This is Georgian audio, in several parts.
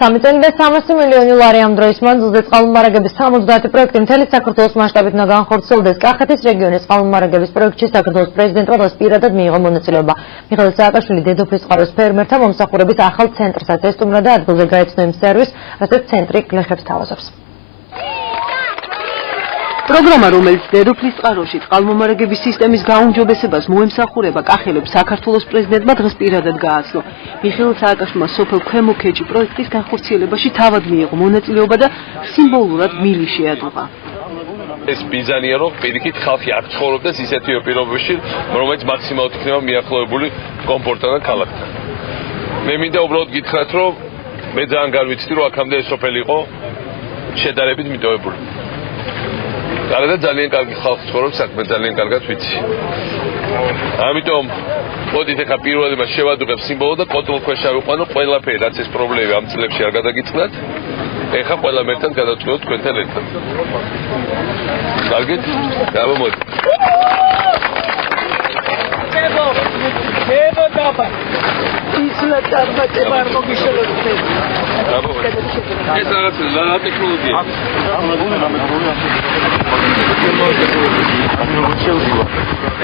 3 წელი და 300 მილიონი ლარი ამ დროის მანძილზე წყალმომარაგების 70 პროექტი მთელი საქართველოს მასშტაბით უნდა განხორციელდეს. კახეთის რეგიონის წყალმომარაგების პროექტში საქართველოს პრეზიდენტმა პირადად მიიღო მონაწილეობა. მიხეილ სააკაშვილი დედოფლის წყაროს ფერმერთა მომსახურების ახალ ცენტრსაც ესტუმრა და ადგილზე გაეცნო იმ სერვისს, რასაც ცენტრი გლეხებს თავაზობს. პროგრამა, რომელიც დედოფლის წყაროში წყალმომარაგების სისტემის გაუმჯობესებას მოემსახურება, კახელებს საქართველოს პრეზიდენტმა დღეს პირადად გააცნო. მიხეილ სააკაშვილმა სოფელ ქვემო ქეჯი პროექტის განხორციელებაში თავად მიიღო მონაწილეობა და სიმბოლურად მილი შეადუღა. ეს ბიზანია რომ პირიქით ხალხი აქ ცხოვრობდეს ისეთი პირობებში, რომელიც მაქსიმალურად იქნება მიახლოებული კომფორტთან ქალაქთან. მე მინდა უბრალოდ გითხრათ, რომ მე ძალიან განვიცდი, რომ აქამდე ეს სოფელი იყო შედარებით მიტოვებული. გარდა ძალიან კარგი ხალხი ცხოვრობს, საქმე ძალიან კარგად ვიცი. ამიტომ მოდით ახლა პირველად მას შევადუღებ სიმბოლო და კონტროლქვეშ ავიყვანო ყველაფერი, რაც ეს პრობლემები ამ წლებში არ გადაგიწყდათ. ეხლა ყველა მერთან გადავწყვეტოთ თქვენთან ერთად. კარგით? გამომოდი. ებო დაბა. ისლა წარმატება არ მოგიშალოთ. ეს რაღაც რა ტექნოლოგია?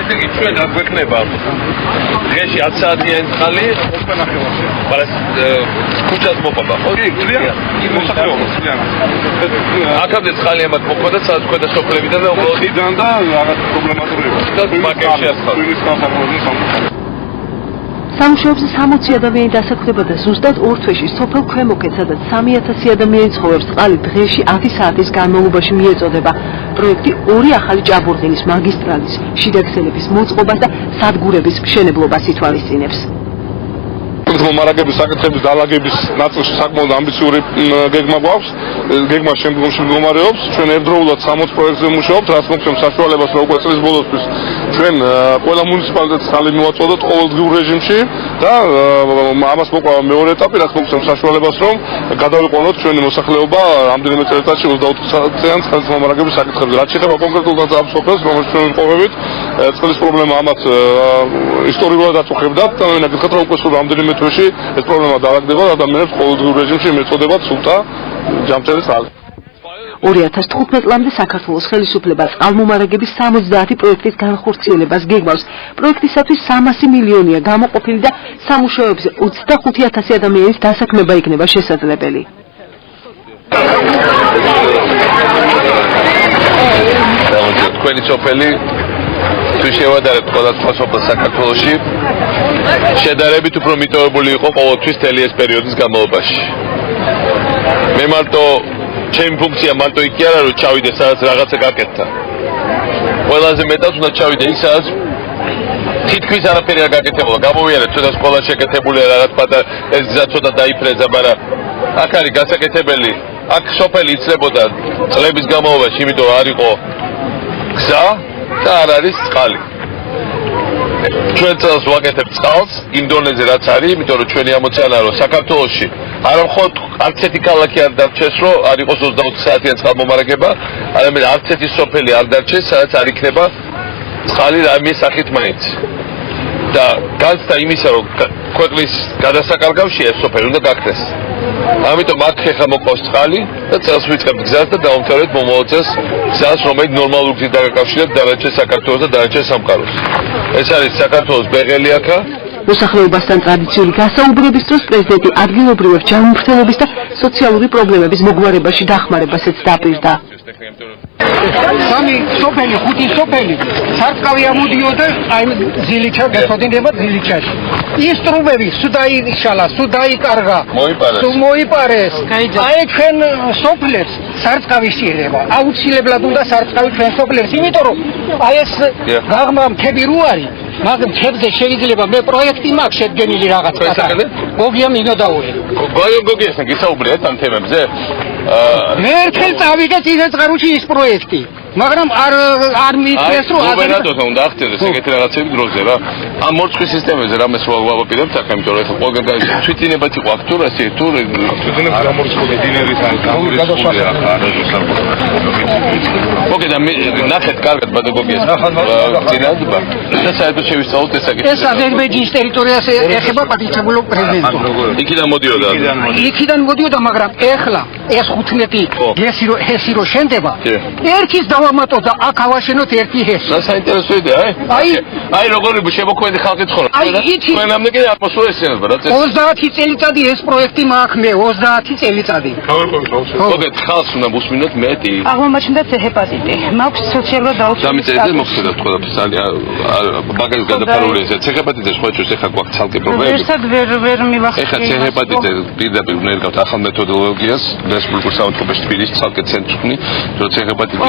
ეს იგი ჩვენ არ გვექნება. დღეში 10 საათიანი წყალი მაგრამ ქუჩას მოყვება. ხო, აქამდე წყალი ამათ მოყვება სადაც ქვედა სოფლებიდან და უბრალოდიდან და რაღაც პრობლემატურია. და მაგაში ასხარ. სამუშაოებზე 60 ადამიანი დასაქმდება და ზუსტად 2 თვეში სოფელ ქვემო ქედს, სადაც 3000 ადამიანი ცხოვრობს, წყალი დღეში 10 საათის განმავლობაში მიეწოდება. პროექტი 2 ახალი ჭაბურღილის მაგისტრალის, შიდაგზელების მოწყობას და სადგურების მშენებლობას ითვალისწინებს. მომარაგების საკითხების დაალაგების ნაწილში საკმაოდ ამბიციური გეგმა გვაქვს. გეგმა შემდგომში მდგომარეობს. ჩვენ ერთდროულად 60 პროექტზე ვმუშაობთ, რაც მოგცემს საშუალებას, რომ უკვე წლის ბოლოსთვის ჩვენ ყველა მუნიციპალიტეტს ხალი მივაწოდოთ ყოველდღიურ რეჟიმში და ამას მოყვება მეორე ეტაპი, რაც მოგცემს საშუალებას, რომ გადავიყვანოთ ჩვენი მოსახლეობა რამდენიმე წელიწადში 24 საათიან წყლის მომარაგების საკითხებზე. რაც შეეხება კონკრეტულად ამ სოფელს, რომელიც ჩვენ ვიპოვებით, წყლის პრობლემა ამათ ისტორიულადაც უხებდათ და მე ნაგებთ, რომ უკვე სულ რამდენიმე თვეში ეს პრობლემა დაალაგდება და ადამიანებს ყოველდღიურ რეჟიმში მეწოდებათ სულთა ჯამთელი წყალი. 2015 წლამდე საქართველოს ხელისუფლება წყალმომარაგების 70 პროექტის განხორციელებას გეგმავს. პროექტისათვის 300 მილიონია გამოყოფილი და სამუშაოებზე 25000 ადამიანის დასაქმება იქნება შესაძლებელი. თქვენი სოფელი თუ შევადარებთ სხვადასხვა სოფელს საქართველოში, შედარებით უფრო მიტოვებული იყო ყოველთვის მთელი ეს პერიოდის განმავლობაში. მე მარტო ჩემი ფუნქცია მარტო იქ არა რომ ჩავიდე სადაც რაღაცა გაკეთდა. ყველაზე მეტად უნდა ჩავიდე იქ სადაც თითქმის არაფერი არ გაკეთებულა. გამოვიარე ცოტა სკოლა შეკეთებულია, რაღაც პატარა ეს გზა ცოტა დაიფრეზა, მაგრამ აქ არის გასაკეთებელი. აქ სოფელი იცლებოდა წლების განმავლობაში, იმიტომ არ იყო გზა და არ არის წყალი. ჩვენ წელს ვაკეთებთ წყალს იმ დონეზე რაც არის, იმიტომ რომ ჩვენი ამოცანა რომ საქართველოში არა მხოლოდ არც ერთი ქალაქი არ დარჩეს, რომ არ იყოს 20 საათიან წყალმომარაგება, არამედ არც ერთი სოფელი არ დარჩეს, სადაც არ იქნება წყალი რამე სახით მაინც. და განცდა იმისა, რომ ქვეყნის გადასაკარგავში ეს სოფელი უნდა გაქრეს. ამიტომ აქ ხეხა მოყავს წყალი და წელს ვიწყებთ გზას და დავუმთავრებთ მომავალ წელს გზას, რომელიც ნორმალურ გზით დაგაკავშირებთ დანარჩენ საქართველოს და დანარჩენ სამყაროს. ეს არის საქართველოს ბეღელი აქა. მოსახლეობასთან ტრადიციული გასაუბრების დროს პრეზიდენტი ადგილობრივებს ჯანმრთელობის და სოციალური პრობლემების მოგვარებაში დახმარებასაც დაპირდა. სამი სოფელი, 5 სოფელი, სარწყავი ამოდიოდა აი ზილიჩა გასოდინება ზილიჩაში. ის ტრუბები სუდაიშალა, სუდაიკარგა, მოიპარეს. აი ჩვენ სოფლებს სარწყავი შეიძლება. აუცილებლად უნდა სარწყავი ჩვენ სოფლებს, იმიტომ რომ აი ეს გაღმა მთები რო არის, მაგრამ მთებზე შეიძლება მე პროექტი მაქვს შედგენილი რაღაც პატარა. გოგია მინოდაური. გოგიასთან გისაუბრეთ ამ თემებზე? მე ერთხელ წავიდე წინაწყაროში ის პროექტი. მაგრამ არ მიიწეს რომ გუბერნატორს უნდა ახდენდეს ეგეთი რაღაცები დროზე რა. ამ მორწყვი სისტემაზე რამეს ვავაპირებთ აქ, იმიტომ რომ ეხლა ყველგან თვითინებაც იყო აქ თუ რა ესე თუ თვითინებს გამორიცხული დინერის არის გამორიცხული აქ ოკეი და ნახეთ კარგად პედაგოგიას წინადობა და საერთოდ შევისწავლოთ ეს საკითხი. ეს აზერბაიჯანის ტერიტორიას ეხება პატივცემულო პრეზიდენტი. იქიდან მოდიოდა, მაგრამ ეხლა ეს 15 ჰესი რო შენდება, ერთის დავამატოთ და აქ ავაშენოთ ერთი ჰესი. და საინტერესო იდეა, აი როგორი შემოქმედი ხალხი ცხოვრობს. თქვენამდე კიდე არ მოსულესწენება რა წესი. 30 წელიწადი ეს პროექტი მაქვს მე, 30 წელიწადი. ოკეი, ხალხს უნდა მოსმინოთ მეტი. აღმოჩნდათ ჰეპატიტი. მაქვს სოციალურად დაუცველი. დამიწერეთ მოხდეთ ყველაფერს ძალიან მაგალითად გადაფარული ესე. ჰეპატიტის ხოჭოს ეხა გვაქვს ცალკე პრობლემები. ერთად ვერ მივახსენე. ეხა ჰეპატიტი პირდაპირ ნერგავთ ახალ მეთოდოლოგიას, რესპუბლიკურ საავადმყოფოში თბილისში ცალკე ცენტრში, როცა ჰეპატიტი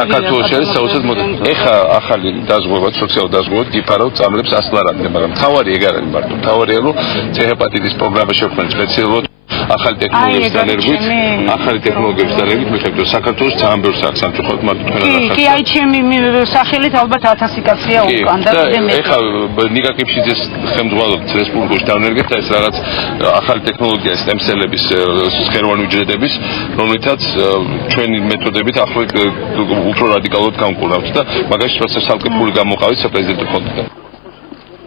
საქართველოში არის საოცრად მოდელი. ეხა ახალი დაზღვევა, სოციალური დაზღვევა გიფარავთ წამლებს 100 ლარამდე, მაგრამ თავარი ეგ არ არის მარტო. თავარია რომ ჰეპატიტის პროგრამა შევქმნით სპეციალურად ახალი ტექნოლოგიების დანერგვით, ახალი ტექნოლოგიების დანერგვით მიხედავთ საქართველოს ძალიან ბევრ საქმეს ამწუხებთ მარტო თქვენ ახალ. კი, აი ჩემი სახელით ალბათ 1000 კაცია უკან და მე. ეხა ნიკა კიფშიძეს ხელმძღვანელობით რესპუბლიკაში დავნერგეთ და ეს რაღაც ახალი ტექნოლოგია სტემსელების სხერვანი უჯრედების, რომლითაც ჩვენი მეთოდებით ახლა უფრო რადიკალურად გამყურავთ და მაგაში როცა ცალკე ფული გამოყავით საპრეზიდენტო ფონდიდან.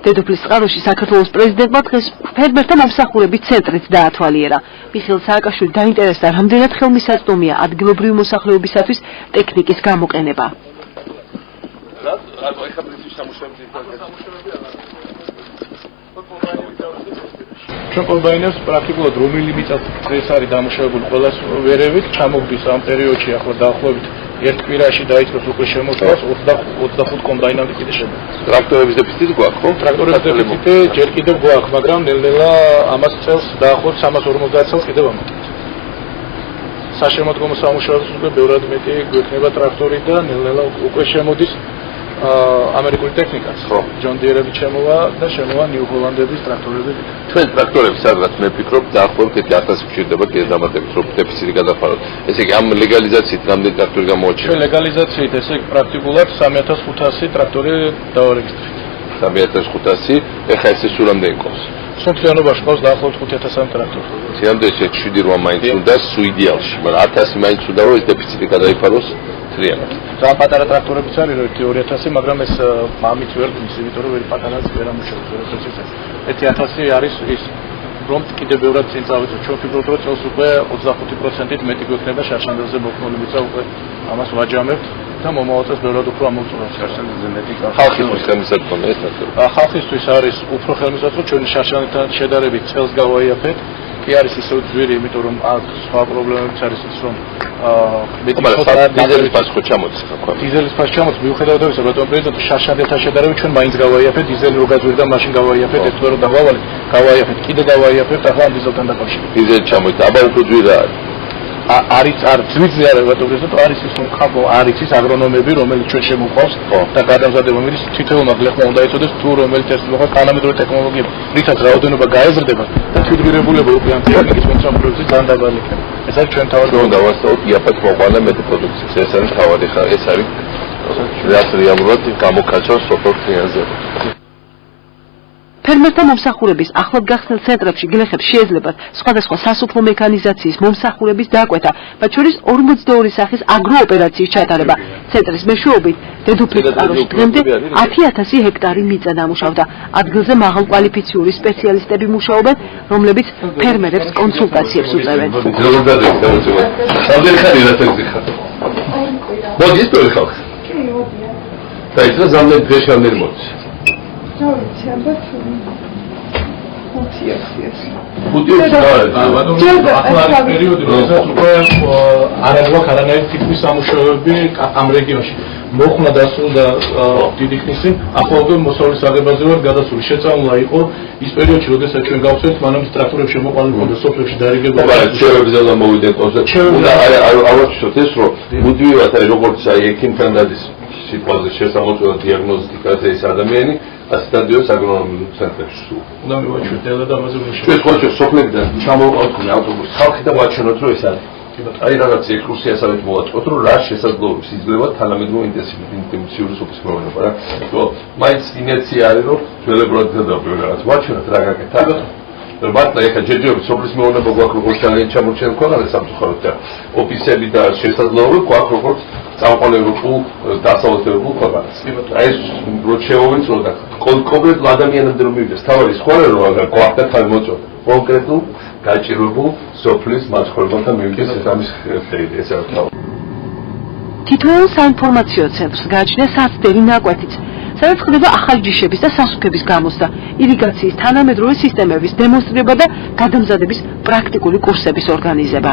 დედოფლის წყაროში საქართველოს პრეზიდენტმა დღეს ფერმერთა მომსახურების ცენტრიც დაათვალიერა. მიხეილ სააკაშვილი დაინტერესდა, რამდენად ხელმისაწვდომია ადგილობრივი მოსახლეობისათვის ტექნიკის გამოყენება. ჩვენ კომბაინერს პრაქტიკულად რომელი მიწა დღეს არის დამუშავებული ყველა ვერევით ჩამოგდის ამ პერიოდში ახლა დაახლოებით ერთ კვირაში დაიწყოს უკვე შემოსვლას 25 კომბაინამდე კიდე შემო. ტრაქტორების დეფიციტი გვაქვს ხო? ტრაქტორების დეფიციტი ჯერ კიდევ გვაქვს, მაგრამ ნელ-ნელა ამას წელს დაახლოებით 350 წელს კიდევ ამოწევთ. საშემოდგომო სამუშაოებს უკვე ბევრად მეტი გვექნება ტრაქტორი და ნელ-ნელა უკვე შემოდის ამერიკული ტექნიკაც. ჯონ დიერები შემოვა და შემოვა ნიუ-ჰოლანდების ტრაქტორები. ჩვენ ტრაქტორები სადღაც მე ვფიქრობ დაახლოებით 1000 გვჭირდება კიდე დამატებით რომ დეფიციტი გადაფაროთ. ესე იგი ამ ლეგალიზაციით რამდენი ტრაქტორი გამოაჩინა? ჩვენ ლეგალიზაციით ესე იგი პრაქტიკულად 3500 ტრაქტორი დავარეგისტრირეთ. 3500, ეხლა ეს სულ რამდენი ყავს? სოფლიანობაში ყავს დაახლოებით 5000 ტრაქტორი. სიამდვილეში 7-8 მაინც უნდა სუ იდეალში, მაგრამ 1000 მაინც უნდა რომ ეს დეფიციტი გადაიფაროს თლიანად. ძალიან პატარა ტრაქტორებიც არის, რომ 2000, მაგრამ ეს ამით ვერ გვის, იმიტომ რომ ვერ პატარას ვერ ამუშავებს 2000-ს. 1000 არის ის რომ კიდევ ბევრად წინ წავიდეთ. ჩვენ ვფიქრობთ, რომ წელს უკვე 25%-ით მეტი გვექნება შარშანდელზე მოქმედი მიწა უკვე ამას ვაჯამებთ და მომავალ წელს ბევრად უფრო ამოვწურებთ შარშანდელზე მეტი. ხალხისთვის ხელმისაწვდომია ეს ტრაქტორი. ხალხისთვის არის უფრო ხელმისაწვდომი, ჩვენ შარშანდელთან შედარებით წელს გავაიაფეთ. კი არის ისევ ძვირი, იმიტომ რომ აქ სხვა პრობლემებიც არის ის რომ მეტი დიზელის ფასი ჩამოდის ხო? დიზელის ფასი ჩამოდის, მიუხედავად იმისა, რომ პრეზიდენტი შარშანდელთან შედარებით ჩვენ მაინც გავაიაფეთ, დიზელი რო გაძვირდა, მაშინ გავაიაფეთ, ეს თქო რომ დავავალეთ, გავაიაფეთ, კიდე გავაიაფეთ, ახლა ამ დიზელთან დაკავშირებით. დიზელი ჩამოდის, აბა უფრო ძვირა არის. არის ძვირზე არის ბატონო, არის ის რომ ხაბო არის ის აგრონომები, რომელიც ჩვენ შემოყვავს და გადამზადება მიდის თითოეულმა გლეხმა უნდა იცოდეს თუ რომელიც ეს მოხდა კანამედროვე ტექნოლოგიები, რითაც რაოდენობა გაეზრდება და თვითმგრებულება უკვე ამ ტექნიკის მომსახურებაში ძალიან დაბალი იქნება. ეს არის ჩვენ თავად უნდა დავასწავლოთ იაფად მოყანა მეტი პროდუქციის. ეს არის თავადი ხა, ეს არის რაც რეალურად გამოკაჩავს სოფელ ფინანსზე. ფერმერთა მომსახურების ახლად გახსნილ ცენტრებში გლეხებს შეეძლებათ სხვადასხვა სასოფლო მექანიზაციის მომსახურების დაკვეთა, მათ შორის 42 სახის აგროოპერაციის ჩატარება. ცენტრის მეშვეობით დედოფლის წყაროში დღემდე 10000 ჰექტარი მიწა დამუშავდა. ადგილზე მაღალკვალიფიციური სპეციალისტები მუშაობენ, რომლებიც ფერმერებს კონსულტაციებს უწევენ. რამდენი ხანი რატევი ხარ? მოდი ის პირველი ხალხი. და ის ზამთარ დღეში რამდენი მოდის? ახლა პერიოდი, როდესაც უკვე არ აქვს არანაირი ტიპის სამუშაოები ამ რეგიონში. მოხმა დასრულდა დიდი ხნის წინ, ახლა უკვე მოსავლის აღებაზე ვარ გადასული. შეწამლა იყო ის პერიოდში, როდესაც ჩვენ გავხსენეთ, მანამ ტრაქტორები შემოყვანილი და სოფლებში დარიგება. მაგრამ ჩვენებზე უნდა მოვიდეთ ოზე. ავაჩვენოთ ეს, რომ მუდმივად არის როგორც აი ექიმთან დადის სიტყვაზე შესამოწმება დიაგნოსტიკაზე ეს ადამიანი ასტადიოს აგრონომიულ ცენტრებში. უნდა მივაჩვენოთ და ამაზე ვიმუშავოთ. ჩვენ ხო სოფლებიდან ჩამოვყავთ ავტობუსი, ხალხი და ვაჩვენოთ რომ ეს არის. აი რაღაც ექსკურსიასავით მოვაწყოთ, რომ რა შესაძლებლობებს იძლევა თანამედროვე ინტენსიური სოფლის მეურნეობა რა. რომ მაინც ინერცია არის, რომ ძველებურად გადავდივართ რაღაც ვაჩვენოთ რა გაკეთა. მართლა ეხა ჯერჯერობით სოფლის მეურნეობა გვაქვს როგორც ძალიან ჩამორჩენილ ქვეყანას სამწუხაროდ და ოფისები და შესაძლებლობები გვაქვს როგორც წამყვან ევროპულ დასავლეთევროპულ ქვეყანას. აი ეს რო შევავიწრო და კონკრეტულ ადამიანამდე რომ მივიდეს, თავი სხვა რომ გვაქვს თავი მოწოდა. კონკრეტულ გაჭირვებულ სოფლის მაცხოვრებელთან მივიდეს ამის ხელი ესე ვთქვა. თითოეულ საინფორმაციო ცენტრს გააჩნია საცდელი ნაკვეთიც, სადაც ხდება ახალი ჯიშების და სასუქების გამოსდა, ირიგაციის თანამედროვე სისტემების დემონსტრირება და გადამზადების პრაქტიკული კურსების ორგანიზება.